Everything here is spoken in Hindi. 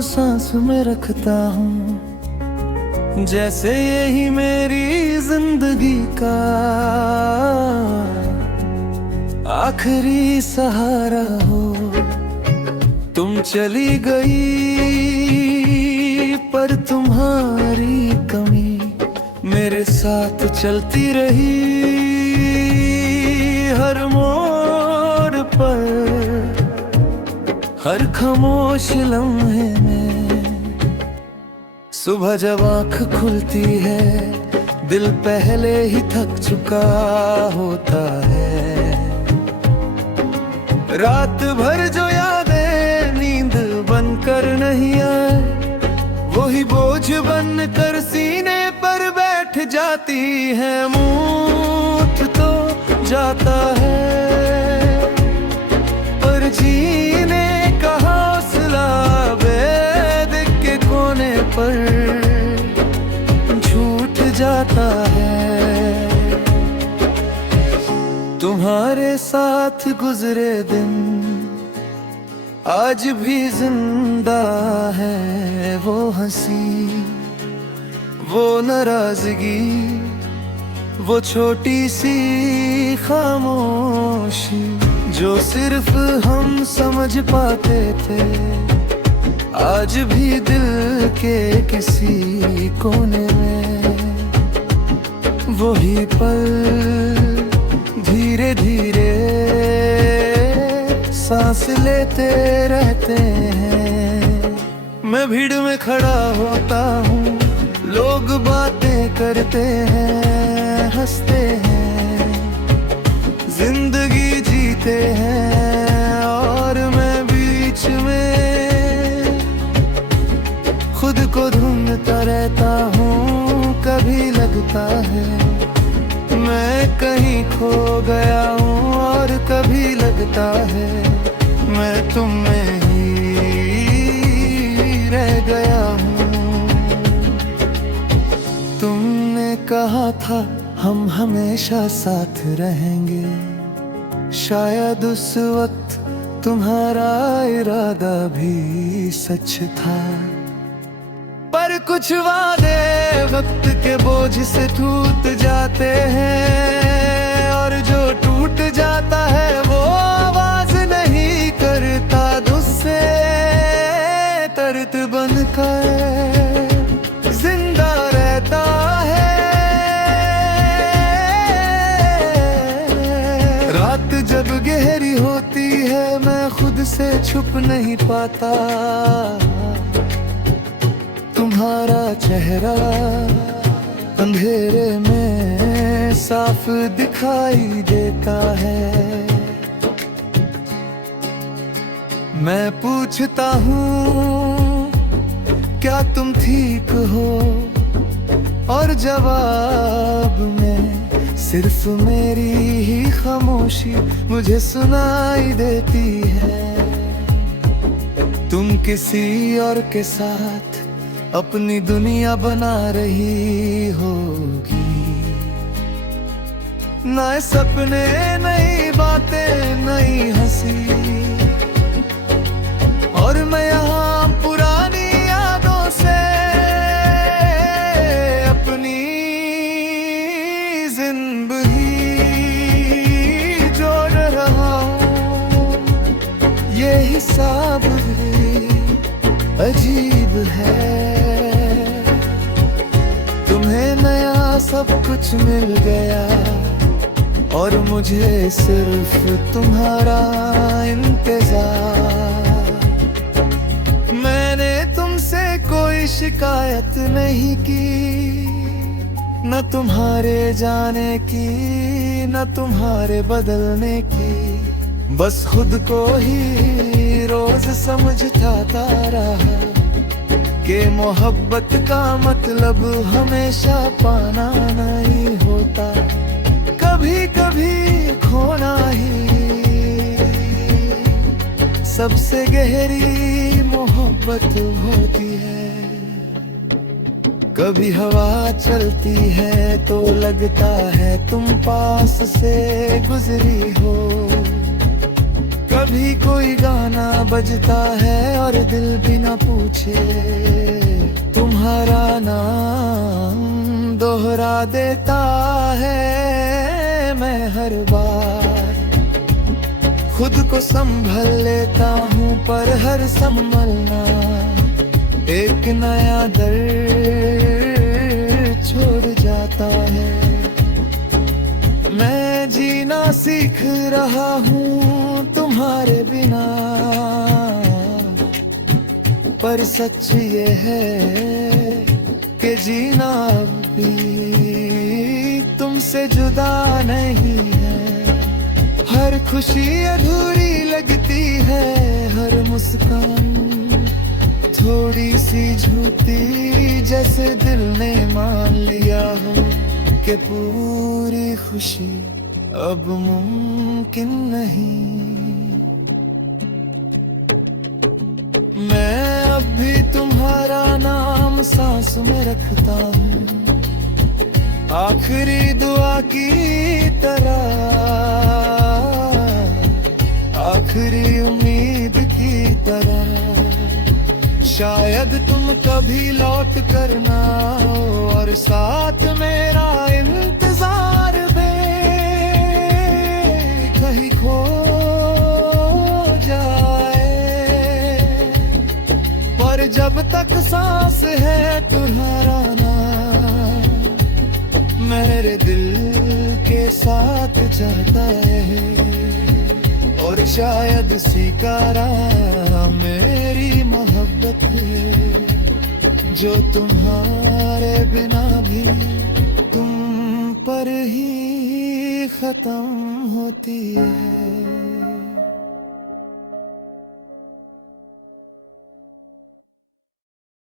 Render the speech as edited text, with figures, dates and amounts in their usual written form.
नाम सांस में रखता हूँ, जैसे यही मेरी जिंदगी का आखिरी सहारा हो। तुम चली गई पर तुम्हारी कमी मेरे साथ चलती रही, हर मोड़ पर, हर खामोश लम्हे में। सुबह जब आँख खुलती है दिल पहले ही थक चुका होता है। रात भर जो यादें नींद बनकर नहीं आए, वही बोझ बनकर सीने पर बैठ जाती है। मूठ तो जाता है पर जीने का हौसला बेद के कोने पर छूट जाता है। तुम्हारे साथ गुजरे दिन आज भी जिंदा है, वो हंसी, वो नाराजगी, वो छोटी सी खामोशी जो सिर्फ हम समझ पाते थे। आज भी दिल के किसी कोने में वही पल धीरे धीरे सांस लेते रहते हैं। मैं भीड़ में खड़ा होता हूँ, लोग बातें करते हैं, हंसते हैं, जिंदगी जीते हैं, और मैं बीच में खुद को ढूंढता रहता हूँ। कभी लगता है मैं कहीं खो गया हूँ, और कभी लगता है मैं तुम में ही रह गया हूँ। तुमने कहा था हम हमेशा साथ रहेंगे, शायद उस वक्त तुम्हारा इरादा भी सच था। पर कुछ वादे वक्त के बोझ से टूट जाते हैं, और जो टूट जाता है वो आवाज नहीं करता, तुझसे दर्द बनकर जिंदा रहता है। रात जब गहरी होती है मैं खुद से छुप नहीं पाता, तुम्हारा चेहरा अंधेरे में साफ दिखाई देता है। मैं पूछता हूँ क्या तुम ठीक हो, और जवाब में सिर्फ मेरी ही खामोशी मुझे सुनाई देती है। तुम किसी और के साथ अपनी दुनिया बना रही होगी, नए सपने, नई बातें, नई हंसी, और मैं यहाँ पुरानी यादों से अपनी जिंदगी जोड़ रहा हूँ। ये हिसाब भी अजीब है, तुम्हें नया सब कुछ मिल गया और मुझे सिर्फ तुम्हारा इंतजार। मैंने तुमसे कोई शिकायत नहीं की, न तुम्हारे जाने की न तुम्हारे बदलने की, बस खुद को ही रोज समझता रहा कि मोहब्बत का मतलब हमेशा पाना नहीं होता, कभी कभी खोना ही सबसे गहरी मोहब्बत होती है। कभी हवा चलती है तो लगता है तुम पास से गुजरी हो, कभी कोई गाना बजता है और दिल बिना पूछे तुम्हारा नाम दोहरा देता है। मैं हर बार खुद को संभल लेता हूँ, पर हर संभलना एक नया दर्द छोड़ जाता है। मैं जीना सीख रहा हूँ तुम्हारे बिना, पर सच ये है कि जीना अब भी तुमसे जुदा नहीं है। हर खुशी अधूरी लगती है, हर मुस्कान थोड़ी सी झूठी, जैसे दिल ने मान लिया हो कि पूरी खुशी अब मुमकिन नहीं। मैं अब भी तुम्हारा नाम सांस में रखता हूँ, आखिरी दुआ की तरह, आखिरी उम्मीद की तरह। शायद तुम कभी लौट कर ना आओ और साथ मेरा इंतजार दे कहीं खो जाए, पर जब तक सांस है तुम्हारा नाम मेरे दिल के साथ जाता है। और शायद स्वीकारा मेरी मोहब्बत है, जो तुम्हारे बिना भी तुम पर ही खत्म होती है।